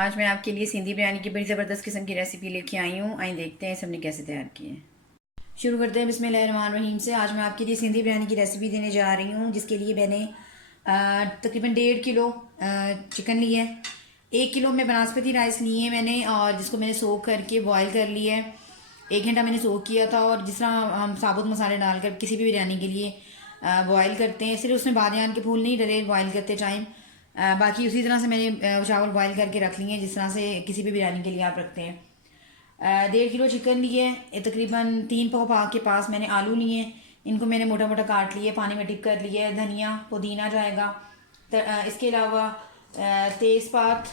आज मैं आपके लिए सिंधी बिरयानी की बड़ी ज़बरदस्त किस्म की रेसिपी लेके आई हूँ। आइए देखते हैं इसे हमने कैसे तैयार की है। शुरू करते हैं बिस्मिल्लाहिर्रहमानिर्रहीम से। आज मैं आपके लिए सिंधी बिरयानी की रेसिपी देने जा रही हूँ, जिसके लिए मैंने तकरीबन 1.5 किलो चिकन लिया है। 1 किलो में बासमती राइस लिए हैं मैंने, और जिसको मैंने सोख करके बॉयल कर लिया है। 1 घंटा मैंने सोख किया था। और जिस तरह हम साबुत मसाले डालकर किसी भी बिरयानी के लिए बॉयल करते हैं, सिर्फ उसमें बादियान के फूल नहीं डले बॉयल करते टाइम। बाकी उसी तरह से मैंने चावल बॉयल करके रख लिए हैं, जिस तरह से किसी भी बिरयानी के लिए आप रखते हैं। 1.5 किलो चिकन लिए है। तकरीबन 3 पाव के पास मैंने आलू लिए हैं। इनको मैंने मोटा मोटा काट लिए, पानी में डिप कर लिया है। धनिया पुदीना जाएगा। इसके अलावा तेज़पात,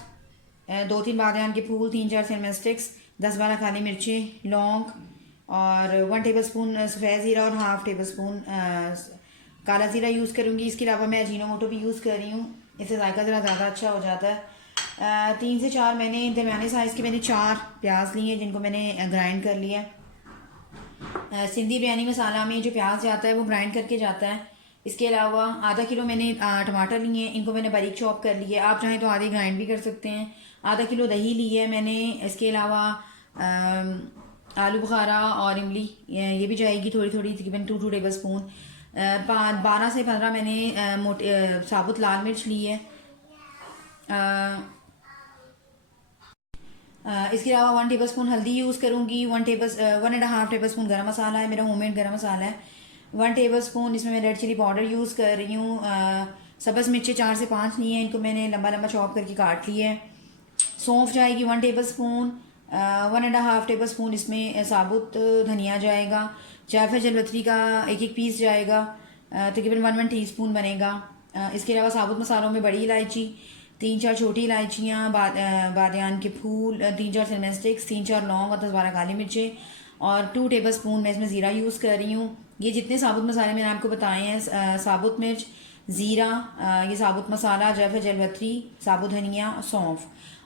2-3 बादाम के फूल, 3-4 सिनेमन स्टिक्स, 10-12 काली मिर्चें, लौंग, और 1 टेबल स्पून सफ़ेद ज़ीरा और हाफ़ टेबल स्पून काला ज़ीरा यूज़ करूँगी। इसके अलावा मैं अजीनोमोटो भी यूज़ कर रही हूँ, इससे जायका ज़रा ज़्यादा अच्छा हो जाता है। 3 से 4 मैंने दरमियाने साइज़ के मैंने 4 प्याज लिए हैं, जिनको मैंने ग्राइंड कर लिया है। सिंधी बिरयानी मसाला में जो प्याज जाता है वो ग्राइंड करके जाता है। इसके अलावा आधा किलो मैंने टमाटर लिए हैं, इनको मैंने बारीक चॉप कर लिया है। आप चाहें तो आधे ग्राइंड भी कर सकते हैं। आधा किलो दही ली है मैंने। इसके अलावा आलू बुखारा और इमली ये भी जाएगी थोड़ी थोड़ी, तकरीबन 2 टेबल स्पून। 12 से 15 मैंने मोटे साबुत लाल मिर्च ली है। इसके अलावा 1 टेबल स्पून हल्दी यूज़ करूँगी। 1.5 टेबल स्पून गर्म मसाला है, मेरा होममेड गर्म मसाला है। 1 टेबल स्पून इसमें मैं रेड चिली पाउडर यूज़ कर रही हूँ। सब्ज़ मिर्ची 4 से 5 ली हैं, इनको मैंने लंबा लंबा चॉप करके काट लिया है। सौंफ जाएगी 1 टेबल स्पून। 1.5 टेबल स्पून इसमें साबुत धनिया जाएगा। जायफल जलवतरी का एक एक पीस जाएगा। तकरीबन 1 टी स्पून बनेगा। इसके अलावा साबुत मसालों में बड़ी इलायची, 3-4 छोटी इलायचियाँ, बादियान के फूल, 3-4 सिनेमन स्टिक्स, 3-4 लौंग और 10-12 काली मिर्चें, और 2 टेबल स्पून मैं इसमें ज़ीरा यूज़ कर रही हूँ। ये जितने साबुत मसाले मैंने आपको बताए हैं, साबुत मिर्च, ज़ीरा, ये साबुत मसाला, जायफल जलवतरी, साबुत धनिया, सौंफ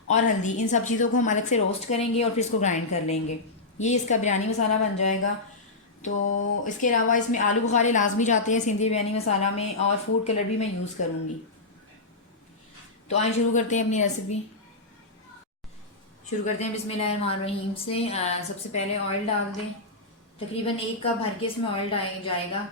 और हल्दी, इन सब चीज़ों को हम अलग से रोस्ट करेंगे और फिर इसको ग्राइंड कर लेंगे। ये इसका बिरयानी मसाला बन जाएगा। तो इसके अलावा इसमें आलू बुखारे लाजमी जाते हैं सिंधी बिरयानी मसाला में, और फूड कलर भी मैं यूज़ करूँगी। तो आइए शुरू करते हैं अपनी रेसिपी। शुरू करते हैं बिस्मिल्लाहिर्रहमानिर्रहीम से। सबसे पहले ऑयल डाल दें। तकरीबन 1 कप भर के इसमें ऑयल डाल जाएगा।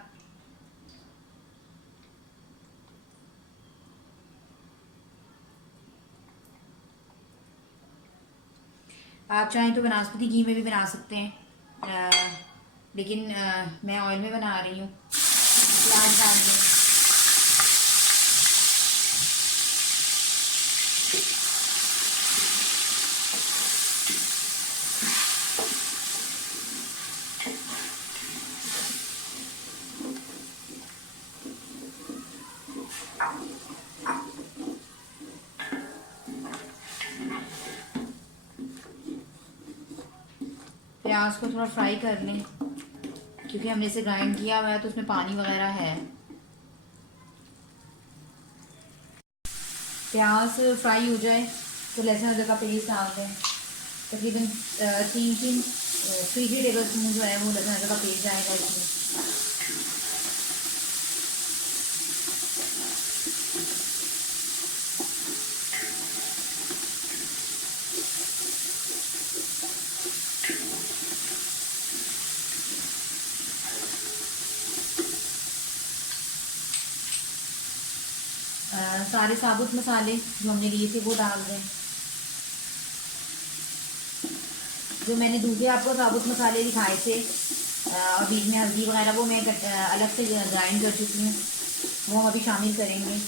आप चाहें तो बनास्पति घी में भी बना सकते हैं, लेकिन मैं ऑयल में बना रही हूँ। प्याज डाल दें। प्याज को थोड़ा फ्राई कर लें, क्योंकि हमने इसे ग्राइंड किया हुआ है तो उसमें पानी वगैरह है। प्याज फ्राई हो जाए तो लहसुन अदरक का पेस्ट डाल दें। तकरीबन 3 टेबल स्पून जो है वो लहसुन अदरक का पेस्ट जाएगा इसमें। सारे साबुत मसाले जो हमने लिए थे वो डाल दें। जो मैंने दूसरे आपको साबुत मसाले दिखाए थे और बीच में हल्दी वगैरह, वो मैं अलग से ग्राइंड कर चुकी हूँ, वो हम अभी शामिल करेंगे।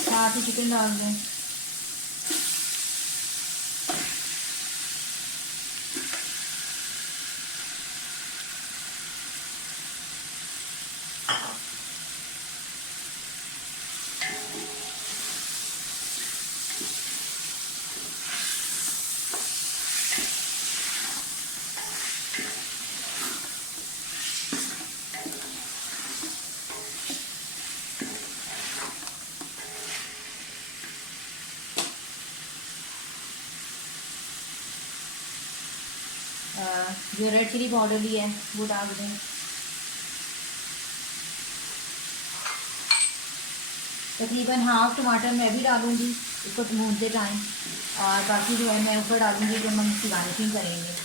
साथ ही चिकन डाल दें। जो रेड चिली पाउडर लिया है वो डाल दें। तकरीबन हाफ टमाटर मैं भी डालूँगी इसको भूनते टाइम, और बाकी जो है मैं ऊपर डालूँगी जब हम इसकी गार्निशिंग करेंगे।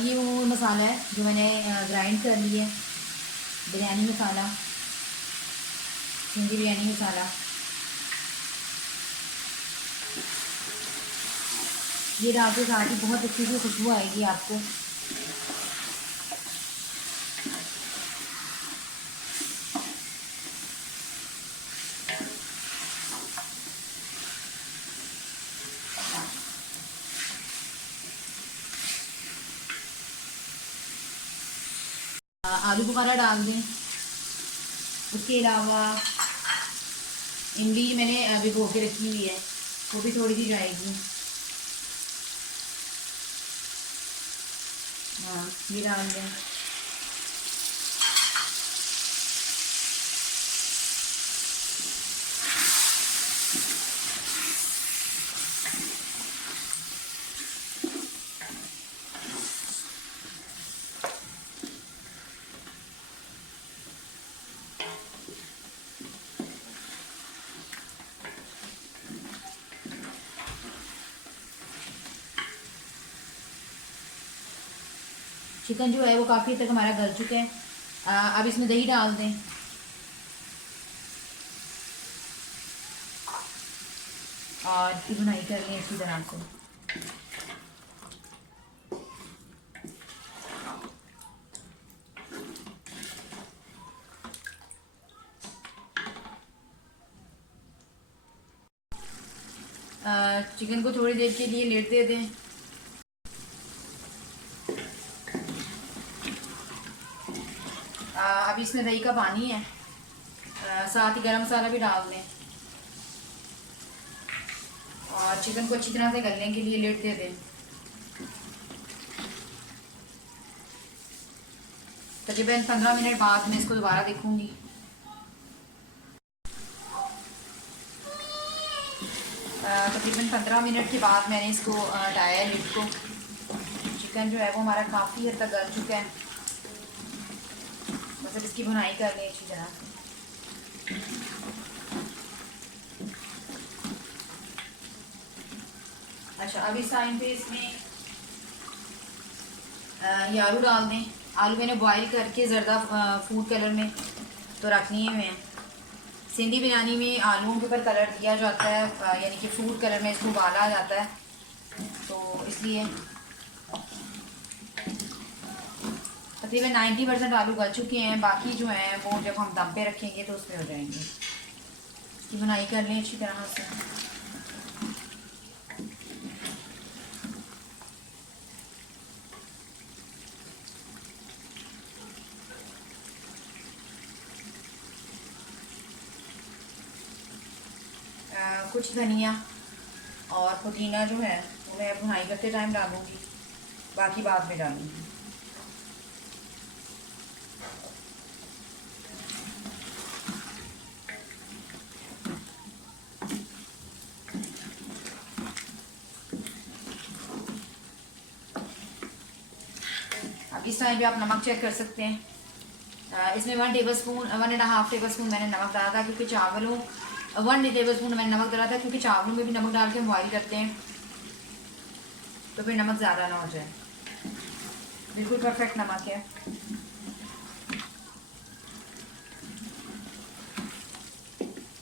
ये वो मसाला है जो मैंने ग्राइंड कर लिया है, बिरयानी मसाला, सिंधी बिरयानी मसाला। ये डालते साथ ही बहुत अच्छी सी खुशबू आएगी आपको। आलू बुखारा डाल दें। उसके अलावा इमली मैंने भिगो के रखी हुई है, वो भी थोड़ी सी जाएगी। हाँ, ये डाल दें। चिकन जो है वो काफ़ी हद तक हमारा गल चुका है। अब इसमें दही डाल दें। और इसकी भुनाई कर लें इसी तरह से। चिकन को थोड़ी देर के लिए लेट दे दें। अब इसमें दही का पानी है, साथ ही गरम मसाला भी डाल दें और चिकन को अच्छी तरह से गलने के लिए लेट दे दें। तकरीबन 15 मिनट बाद मैं इसको दोबारा देखूंगी। तकरीबन 15 मिनट के बाद मैंने इसको हटाया लिड को। चिकन जो है वो हमारा काफ़ी हद तक गल चुका है, मतलब इसकी भुनाई कर लें अच्छी तरह से। अच्छा, अब इस टाइम पे इसमें ये आलू डाल दें। आलू मैंने बॉईल करके ज़रदा फूड कलर में तो रख लिए हुए हैं। सिंधी बिरयानी में आलूओं के ऊपर कलर दिया जाता है, यानी कि फूड कलर में इसको उबाला जाता है, तो इसलिए तकरीबन 90% आलू गल चुके हैं। बाकी जो हैं वो जब हम दम पे रखेंगे तो उसमें हो जाएंगे। इसकी बुनाई कर लें अच्छी तरह से। कुछ धनिया और पुदीना जो है वो मैं भुनाई करते टाइम डालूँगी, बाकी बाद में डालूँगी। अब इस टाइम पे आप नमक चेक कर सकते हैं। इसमें 1 टेबलस्पून 1.5 टेबलस्पून मैंने नमक डाला था, क्योंकि चावलों 1 टेबलस्पून मैंने नमक डाला था, क्योंकि चावलों में भी नमक डाल के हम बॉयल करते हैं तो फिर नमक ज़्यादा ना हो जाए। बिल्कुल परफेक्ट नमक है।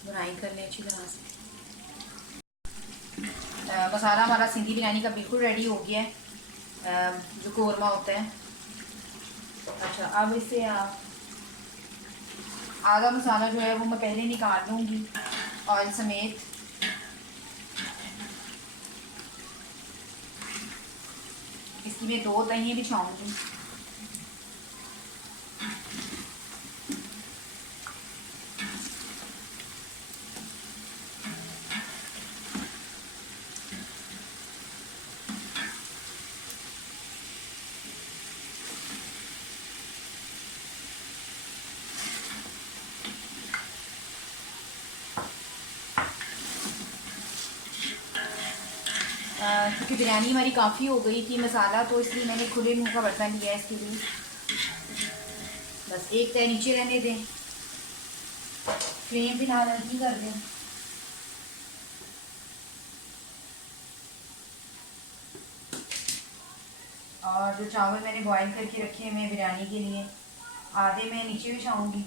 बुनाई कर लें अच्छी तरह से। मसाला हमारा सिंधी बिरयानी का बिल्कुल रेडी हो गया है, जो कोरमा होता है। अच्छा, अब इससे आधा मसाला जो है वो मैं पहले निकाल लूँगी ऑयल समेत। इसकी मैं 2 तहें बिछाऊँगी। क्योंकि बिरयानी हमारी काफ़ी हो गई थी मसाला, तो इसलिए मैंने खुले मुंह का बर्तन लिया है इसके लिए। बस एक तय नीचे रहने दें, फ्लेम फिलहाल हल्की कर दें। और जो चावल मैंने बॉईल करके रखे हैं मैं बिरयानी के लिए, आधे मैं नीचे बिछाऊंगी,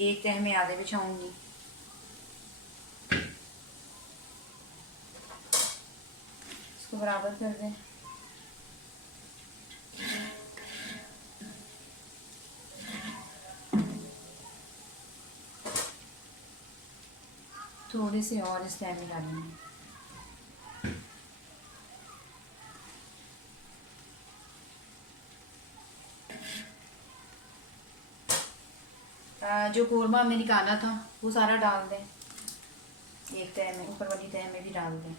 एक तह में आधे बिछाऊंगी। इसको बराबर कर दें। थोड़े से और इस तह में डालेंगे। जो कोरमा हमने निकाला था वो सारा डाल दें एक तह में, ऊपर वाली तह में भी डाल दें।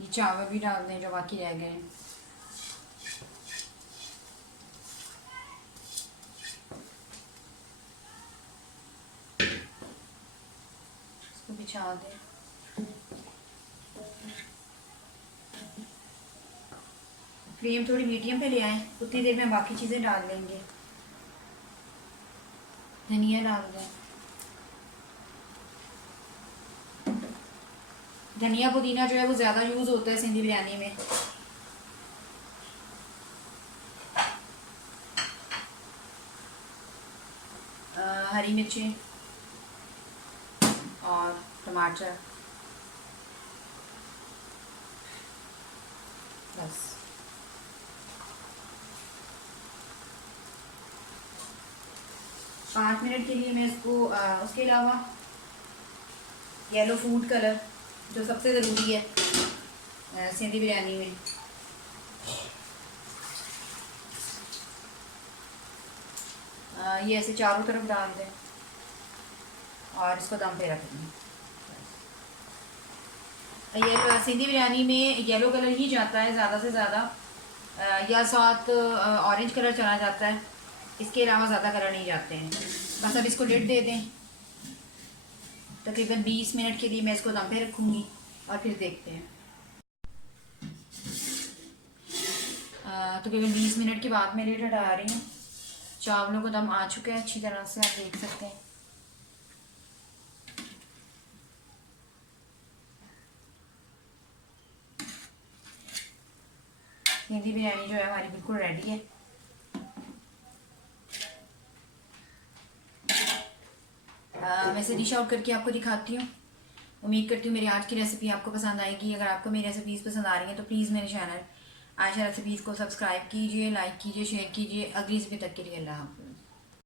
ये चावल भी डाल दें जो बाकी रह गए हैं। इसको बिछा दें। फ्लेम थोड़ी मीडियम पे ले आए, उतनी देर में बाकी चीज़ें डाल लेंगे। धनिया डाल दें। धनिया पुदीना जो है वो ज़्यादा यूज़ होता है सिंधी बिरयानी में। हरी मिर्चें और टमाटर, बस। पाँच मिनट के लिए मैं इसको उसके अलावा येलो फूड कलर जो सबसे ज़रूरी है सिंधी बिरयानी में, ये ऐसे चारों तरफ डाल दें और इसको दम पे रख दें। ये सिंधी बिरयानी में येलो कलर ही जाता है ज़्यादा से ज़्यादा, या साथ ऑरेंज कलर चला जाता है, इसके अलावा ज़्यादा कलर नहीं जाते हैं। बस अब इसको लिड दे दें। तकरीबन 20 मिनट के लिए मैं इसको दम पे रखूँगी और फिर देखते हैं। तकरीबन 20 मिनट के बाद मैं लिड हटा रही हूँ। चावलों को दम आ चुका है अच्छी तरह से, आप देख सकते हैं। सिंधी बिरयानी जो है हमारी बिल्कुल रेडी है। मैं इसे डिश आउट करके आपको दिखाती हूँ। उम्मीद करती हूँ मेरी आज की रेसिपी आपको पसंद आएगी। अगर आपको मेरी रेसिपीज़ पसंद आ रही हैं तो प्लीज़ मेरे चैनल आयशा रेसिपीज़ को सब्सक्राइब कीजिए, लाइक कीजिए, शेयर कीजिए। अगली रेसिपी तक के लिए अल्लाह हाफ़िज़।